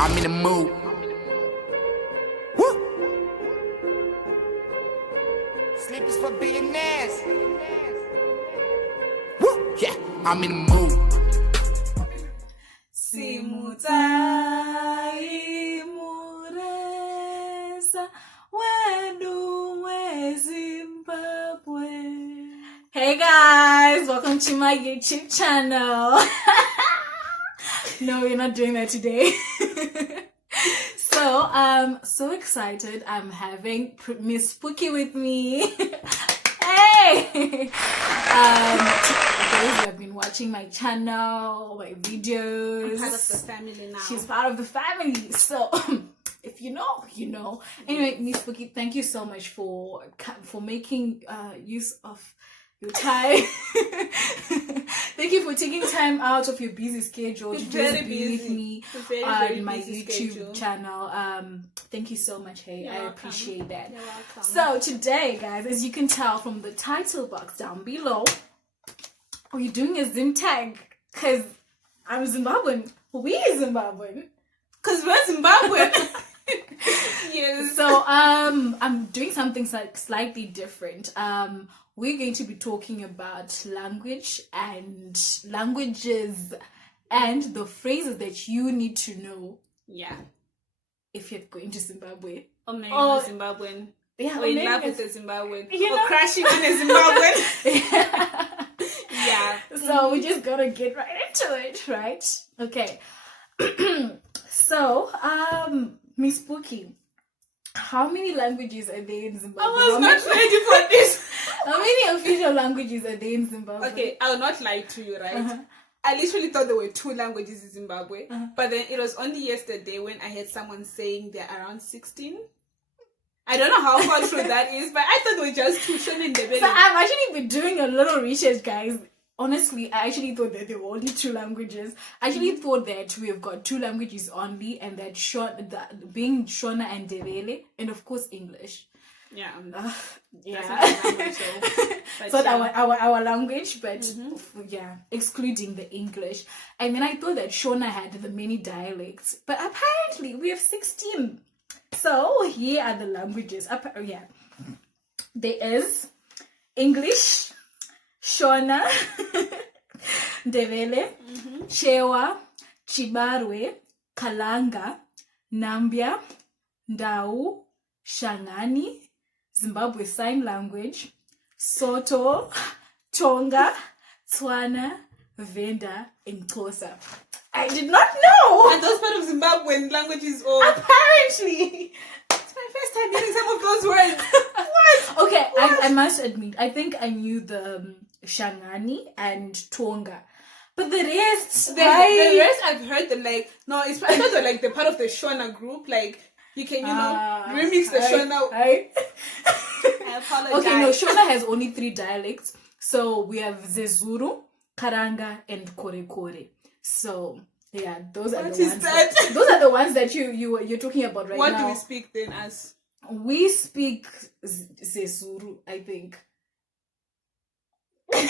I'm in the mood. Woo! Sleep is for billionaires. Woo! Yeah, I'm in the mood. Simutai mureza wedu we Zimbabwe. Hey guys, welcome to my YouTube channel. No, we're not doing that today. So I'm so excited. I'm having Miss Pookie with me. Hey! Those who have been watching my channel, my videos. I'm part of the family now. She's part of the family. So if you know, you know. Anyway, Miss Pookie, thank you so much for making use of your time. Thank you for taking time out of your busy schedule to just be with me on my YouTube channel. Thank you so much. Hey, I appreciate that. You're welcome. So today, guys, as you can tell from the title box down below, we're doing a Zimtag because I'm Zimbabwean. We Zimbabwean. Because we're Zimbabwean. Yes. So I'm doing something slightly different. We're going to be talking about languages and the phrases that you need to know. Yeah. If you're going to Zimbabwe. Or maybe a Zimbabwean. Yeah, or in love with a Zimbabwean. You or know? crashing on a Zimbabwean. Yeah. So we just gotta get right into it, right? Okay. So, Miss Pookie, how many languages are there in Zimbabwe? I was not ready for this. How many official languages are there in Zimbabwe? Okay, I will not lie to you, right? Uh-huh. I literally thought there were 2 languages in Zimbabwe. But then it was only yesterday when I heard someone saying they're around 16. I don't know how far true that is, but I thought they were just 2 shona and So I've actually been doing a little research, guys. Honestly, I actually thought that there were only 2 languages. I actually thought that we have got 2 languages only, and that being Shona and Ndebele, and of course English. Yeah. Yeah. That's not language, It's not our language, but yeah, excluding the English. And then I thought that Shona had the many dialects, but apparently we have 16. So here are the languages. Yeah, there is English, Shona, Ndebele, Chewa, Chibarwe, Kalanga, Nambia, Ndau, Shangani, Zimbabwe Sign Language, Soto, Tonga, Tswana, Venda, and Xhosa. I did not know! And those part of Zimbabwean languages or Apparently! it's my first time hearing some of those words. What? Okay, I must admit, I think I knew the Shangani and Tonga. But the rest, The rest I've heard them I thought they're like the part of the Shona group, like you can, remix the Shona. I apologize. Okay, no, Shona has only 3 dialects. So we have Zezuru, Karanga, and Korekore. So yeah, those are the ones. Those are the ones that you're talking about right now. What do we speak then as? We speak Zezuru, I think. I'm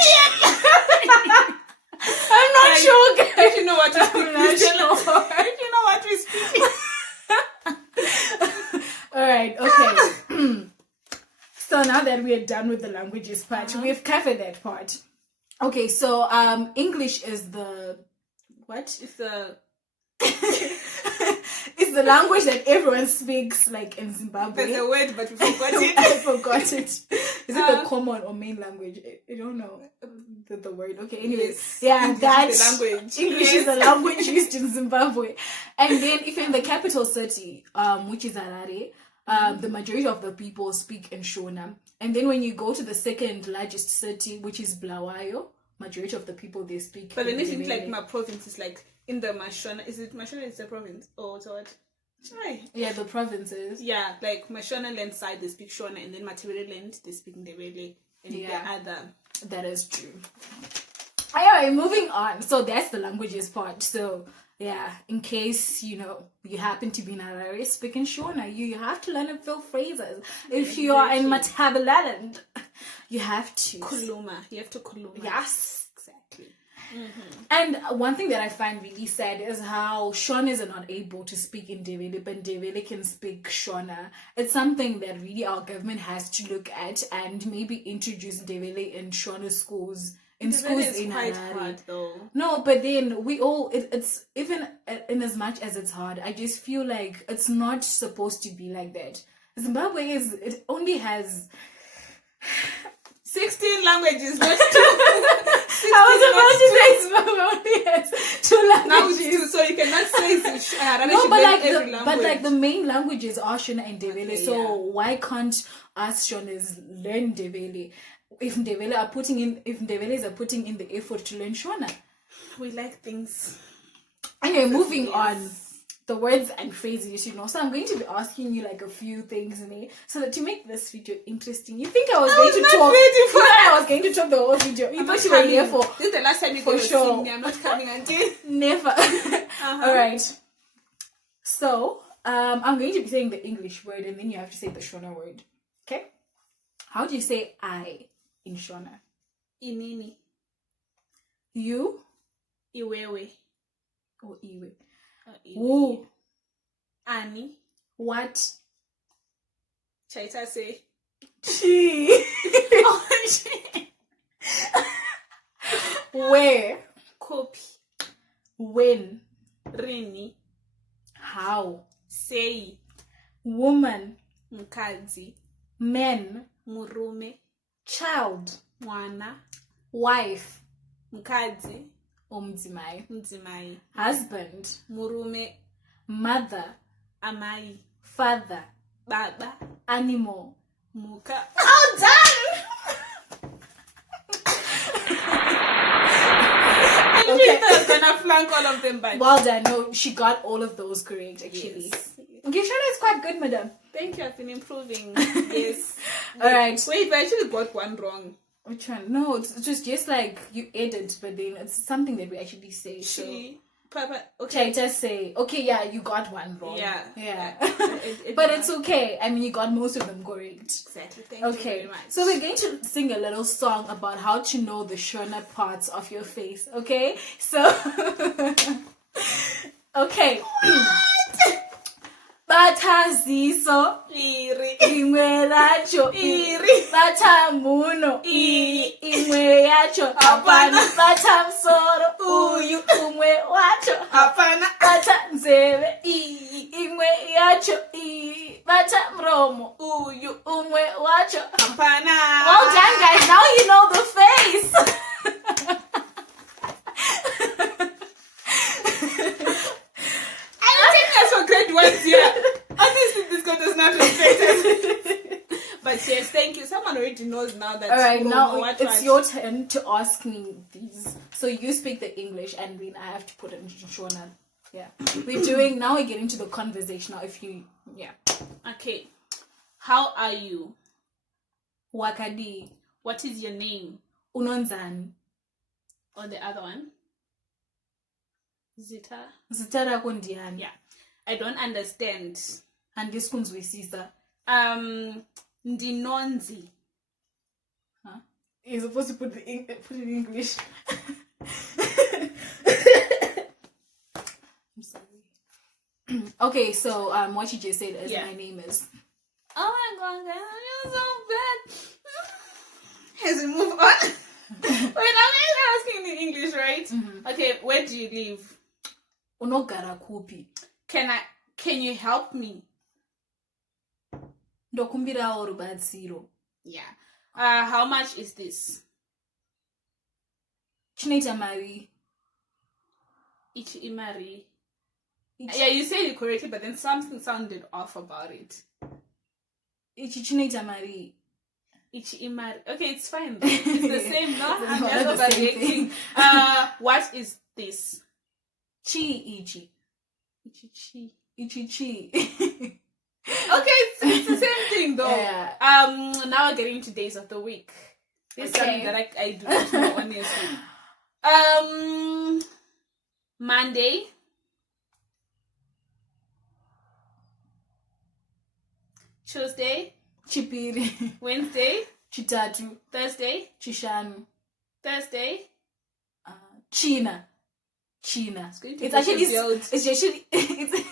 not sure, guys. If you know what we speak, I'm not sure. If you know what we speak. Alright, okay. So now that we are done with the languages part, we've covered that part. Okay, so English is the what? It's the It's the language that everyone speaks, like in Zimbabwe. there's a word, but we forgot it. I forgot it. Is it the common or main language? I don't know the word. Okay, anyways. Yes. Yeah, English that's is the language. English is the language used in Zimbabwe. And then if you're in the capital city, which is Harare, the majority of the people speak in Shona. And then when you go to the second largest city, which is Bulawayo, majority of the people they speak. But then in if it's like Ndebele. my province is like in the Mashona. Is it Mashona is a province? Or so what? Sorry. Yeah, the provinces. Yeah, like Mashona land side they speak Shona, and then Matabele land they speak Ndebele, and the other. That is true. Anyway, moving on. So that's the languages part. So yeah, in case you happen to be in Harare speaking Shona, you have to learn a few phrases. If you are in Matabeleland, you have to Kuluma. You have to Kuluma. Yes, exactly. And one thing that I find really sad is how Shonas are not able to speak in Ndebele, but Ndebele can speak Shona. It's something that really our government has to look at and maybe introduce Ndebele in Shona schools. In schools It's in quite Harare. hard though. No, but then it's even in as much as it's hard, I just feel like it's not supposed to be like that. Zimbabwe it only has 16 languages, not 2. I was about to say Zimbabwe only has 2 Now languages. it's 2, so you cannot say Harare No, should but learn like every language. the main languages are Shona and Ndebele. Okay, so yeah. why can't us Shonas learn Ndebele? If Ndebele are putting in the effort to learn Shona. We like things. Anyway, moving on. The words and phrases, So I'm going to be asking you like a few things, so that to make this video interesting. You think I was going to talk? You thought I was going to talk the whole video. You thought you were here for? This is the last time you for can sure. see me. I'm not coming again. Never. All right. So I'm going to be saying the English word, and then you have to say the Shona word. Okay? How do you say I in Shona? Inini. You Iwewe. or Iwe? Iwe. Who? Ani. What? Chaita say. Chi. Where? Kopi. When? Rini. How? Sei. Woman? Mukadzi. Men? Murume. Child? Mwana. Wife? Mukadzi. Mudzimai. Mudzimai. Husband? Murume. Mother? Amai. Father? Baba. Animal? Muka. All done! I think I was gonna flank all of them, but Well done. No, she got all of those correct, actually. yes. Okay, Shona is quite good, madam. Thank you, I've been improving. Yes. All right. Wait, but I actually got one wrong. Which one? No, it's just like you edit, but then it's something that we actually say. She, Papa, Okay, okay. just say, okay, yeah, you got one wrong. Yeah. Yeah. It But did it's not- okay. I mean, you got most of them correct. Exactly. Thank you Okay, very much. so we're going to sing a little song about how to know the Shona parts of your face, okay? So, okay. Bathaziso, Iri. imwe lacho, Iri. bathamuno, imwe yacho, Hapana. bathamsoro, uyu, umwe wacho, Hapana. bathanzebe, imwe yacho, bathamromo, uyu, umwe wacho. Hapana. Well done, guys. Now you know the face. I don't think that's for grade 1 here. Honestly, this girl does not respect us. But yes, thank you. Someone already knows now that. All right, now what it's your turn to ask me these. So you speak the English, and then I have to put it in Shona. Yeah, now we're getting to the conversation. Now, Okay. How are you? Wakadi, What is your name? unonzani, Or the other one? Zita? zita rako ndiani? Yeah. I don't understand. Handisikunzwisisa. Ndinonzi. Huh? You're supposed to put it in English. I'm sorry. Okay, so what you just said is Yeah. my name is. Oh my god, guys, I'm so bad. As we move on. Wait, I'm asking in English, right? Mm-hmm. Okay, where do you live? Unogara kupi. Can you help me? Ndokumbirawo rubatsiro. Yeah. How much is this? Chinoita mari. Ichi imari. Yeah, you said it correctly, but then something sounded off about it. Ichi chinoita mari. Ichi imari. Okay, it's fine. Though. It's the same, no? I'm Not just the same overreacting. thing. What is this? Chi ichi. Ichi chi. Ichi chi. Okay, it's the same thing though. Yeah. Now we're getting into days of the week. This is something Okay. that I do not know, honestly. Monday. Tuesday. Chipiri. Wednesday. Chitatu. Thursday. Chishanu. Thursday. China. going to It's be actually built. it's actually it's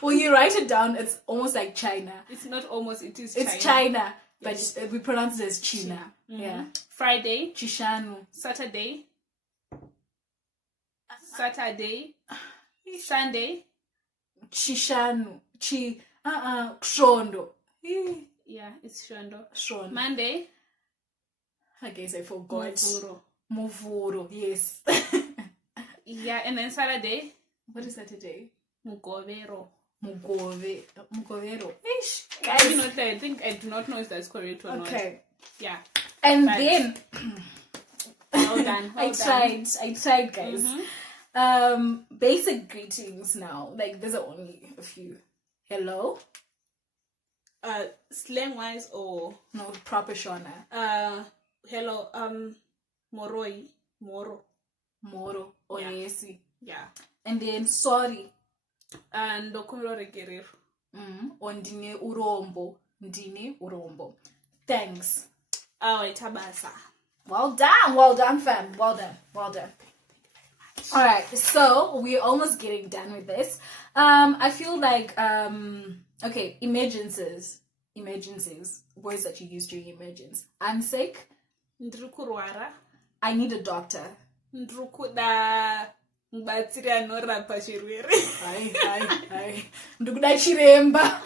when you write it down, it's almost like China. It's not almost. It is. It's China. China, but we pronounce it as China. Mhm. Yeah. Friday, Chishanu. Saturday, Sunday. Chishanu. Kshondo. Yeah, it's Shondo. Shona. Monday, I guess I forgot. Muvuro. Muvuro. Yes. Yeah, and then Saturday, What is that today? Mugovero. Mugovero. Ish, I guys. think I do not know if that's correct or not. Okay. Yeah. And But- then Well done. I tried, guys. Basic greetings now. Like there's only a few. Hello. Slang wise or No, proper Shona. hello, Moroi, Moro. Moro. Oyesi. Yeah. And then sorry. And Dokumiro Regerer. Ondine urombo. Ndine urombo. Thanks. Itabasa. Well done, fam. Well done. All right, so we're almost getting done with this. I feel like okay, emergencies, words that you use during emergency. I'm sick. Ndrukurwara. I need a doctor. Ndrukuda mubatsiri anorapa chirwere. Hi. Ndukuda chiremba.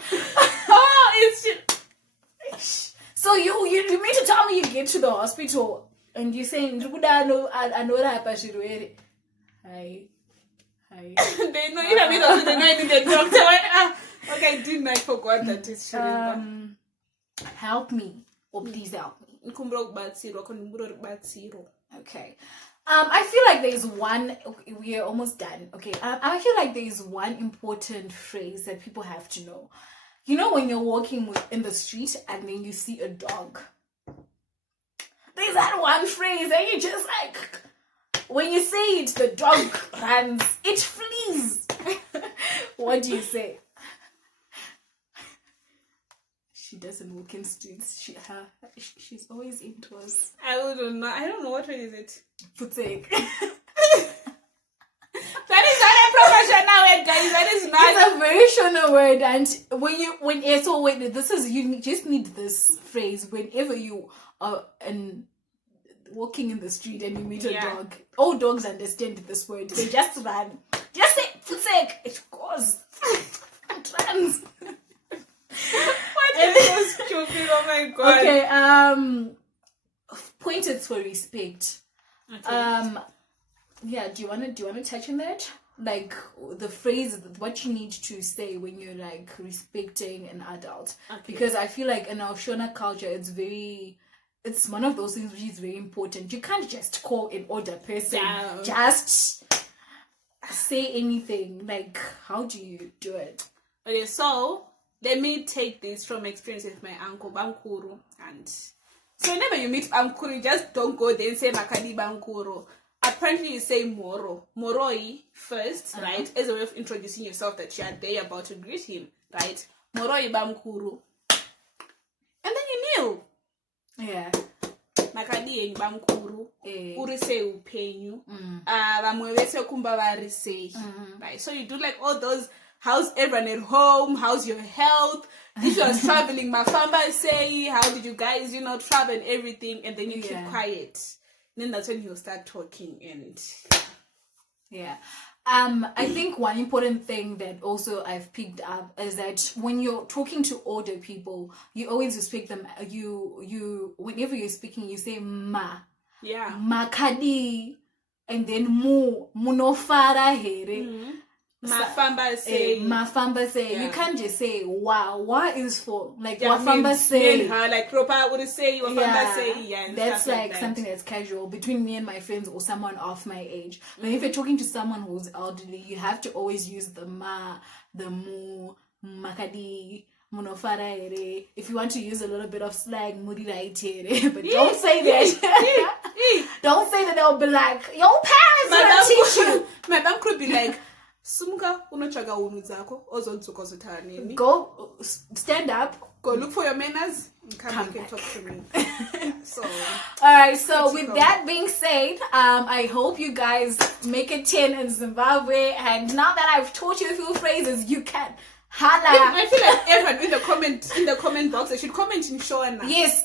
Oh, it's So you mean to tell me you get to the hospital and you say ndukuda anorapa chirwere. Hi. they know you have they know I need a doctor. Okay, I forgot that it's Shiremba. Help me. Or please help me. Nkumbura kubatsirwa konumbura kubatsiro. Okay. I feel like there's one. Okay, we are almost done. Okay. I feel like there's one important phrase that people have to know. You know when you're walking in the street and then you see a dog. There's that one phrase and you just like, when you say it, the dog runs. It flees. What do you say? She doesn't walk in streets. She's always indoors. I don't know. I don't know what word is it. Futsek. That is not a professional word, guys. That is not. It's a very shona word, and you just need this phrase whenever you are walking in the street and you meet a dog. All dogs understand this word. They just run. Just say futsek. It goes. It runs. What is so stupid? Oh my god. Okay. Pointed for respect. Okay. Yeah. Do you wanna touch on that? Like the phrase, what you need to say when you're like respecting an adult. Okay. Because I feel like in our Shona culture, it's one of those things which is very important. You can't just call an older person. Down. Just say anything. Like, how do you do it? Okay, so let me take this from experience with my uncle Bankuru. And so whenever you meet Bankuru, you just don't go there and say Makadi Bankuru. Apparently you say Moro. Moroi first, right? As a way of introducing yourself that you are there about to greet him, right? Moroi Bankuru. And then you kneel. Yeah. Makadi en Bankuru. Uri say upenyu. Vamwe vese kumba vari say. Right? So you do like all those. How's everyone at home? How's your health? If you're traveling, Mafamba say, how did you guys, travel and everything? And then you keep quiet. And then that's when he'll start talking and... Yeah. I think one important thing that also I've picked up is that when you're talking to older people, you always respect them. You whenever you're speaking, you say ma. Yeah. Makadi. And then mu. Munofara here. Mafamba say. Mafamba say. Yeah. You can't just say wa. Wa is for like Yeah, wafamba say. Her, like Ropa would say, wafamba say. Yeah, and that's stuff like that. something that's casual between me and my friends or someone of my age. But if you're talking to someone who's elderly, you have to always use the ma, the mu, makadi, munofara ere. If you want to use a little bit of slang, murira itere. But don't say that. Don't say that. They'll be like, your parents will teach you. My mom could be like, Sumuka unotsvaga unhu dzako ozodzoka uzotaura neni. Go stand up. Go look for your manners and come back and talk to me. So alright, so with that being said, I hope you guys make it 10 in Zimbabwe, and now that I've taught you a few phrases, you can holla. I feel like everyone in the comment box they should comment in shona. Yes,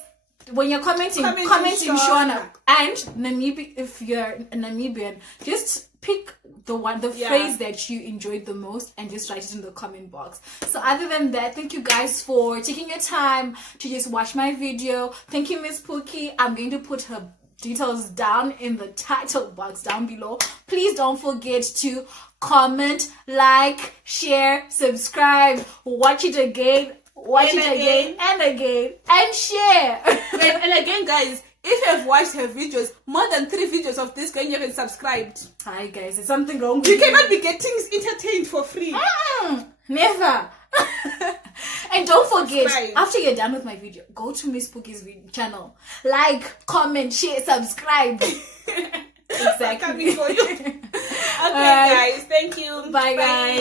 when you're commenting, comment in shona. And Namibia, if you're a Namibian, just pick the phrase that you enjoyed the most and just write it in the comment box. So other than that, thank you guys for taking your time to just watch my video. Thank you, Miss Pookie. I'm going to put her details down in the title box down below. Please don't forget to comment, like, share, subscribe, watch it again, and share. And again, guys, if you have watched her videos, more than 3 videos of this girl, you haven't subscribed. Hi guys, there's something wrong with you. Cannot be getting entertained for free. Never. And don't forget, Subscribe. after you're done with my video, go to Miss Pookie's channel. Like, comment, share, subscribe. Exactly. Coming for you. Okay, guys. Thank you. Bye, guys.